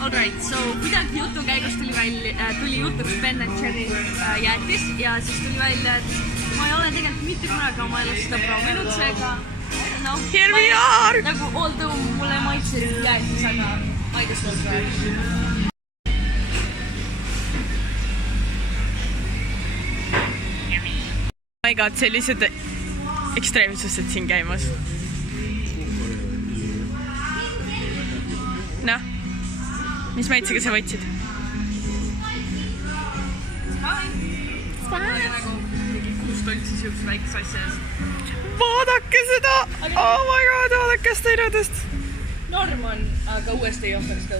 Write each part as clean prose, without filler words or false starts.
Alright, so kuidagi jutu käigus tuli jutuks Ben & Jerry jäätis ja siis tuli välja, et ma ei ole tegelikult mitte kunagi oma elus seda proovinud, seega Here we are! Nagu although mulle maitses jäätis, aga I just want to Oh my god, sellised ekstreemsused siin käimas. Noh, mis maitsega sa võtsid? Vaadake seda! Oh my god, vaadake seda irodust! Norm on, aga uuesti ei ostaks ka.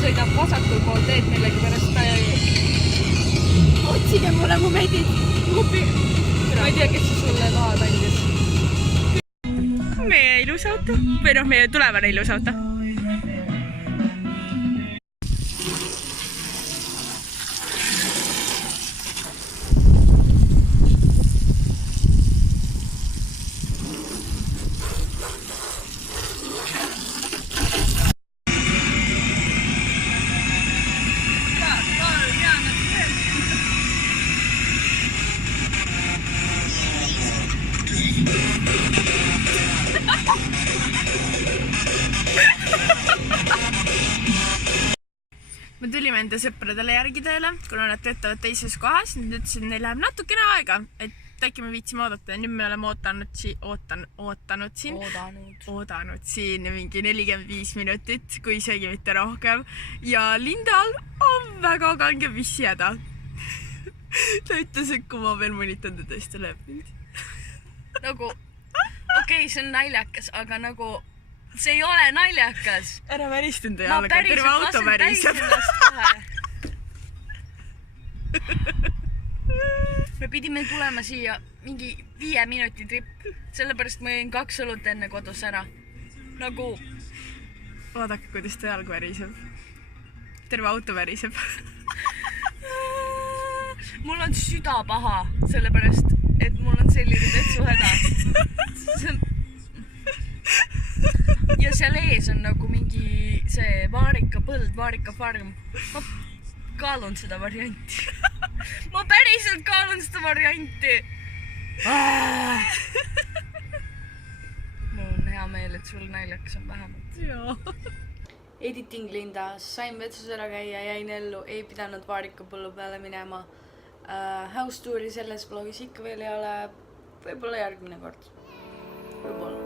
Sõidab vasakul pool teed millegi pärast ta ei... Otsige mulle mu medid! Ma ei tea, kes see sulle tahad andis. Meie ilus auto. Või noh, meie tulevane ilus auto. Me tulime enda sõpradele järgi tööle, kuna nad töötavad teises kohas. Nüüd ütlesin, neil läheb natukene aega, et äkki me viitsime oodata. Nüüd me oleme oodanud siin mingi 45 minutit, kui isegi mitte rohkem. Ja Lindal on väga kange vissjäda. Ta ütles, et kui ma veel mõnitan ta tõesti läheb mind. Nagu, okei, see on naljakas, aga nagu... See ei ole naljakas. Ära väristunda jalga, terve auto väriseb. Me pidime tulema siia mingi 5 minuti tripp. Sellepärast ma jõin 2 õlut enne kodus ära. Nagu... Vaadake, kuidas ta jalg väriseb. Terve auto väriseb. Mul on süda paha, sellepärast, et mul on selline vetsuhäda. Ja seal ees on nagu mingi see vaarika põld, vaarika farm. Ma kaalun seda varianti. Ma päriselt kaalun seda varianti. Mul on hea meel, et sul naljakas on vähemalt. Jaa. Editing lindas, sain vetsus ära käia, jäin ellu, ei pidanud vaarika põllu peale minema. House touri selles vlogis ikka veel ei ole, võib-olla järgmine kord. Võib-olla.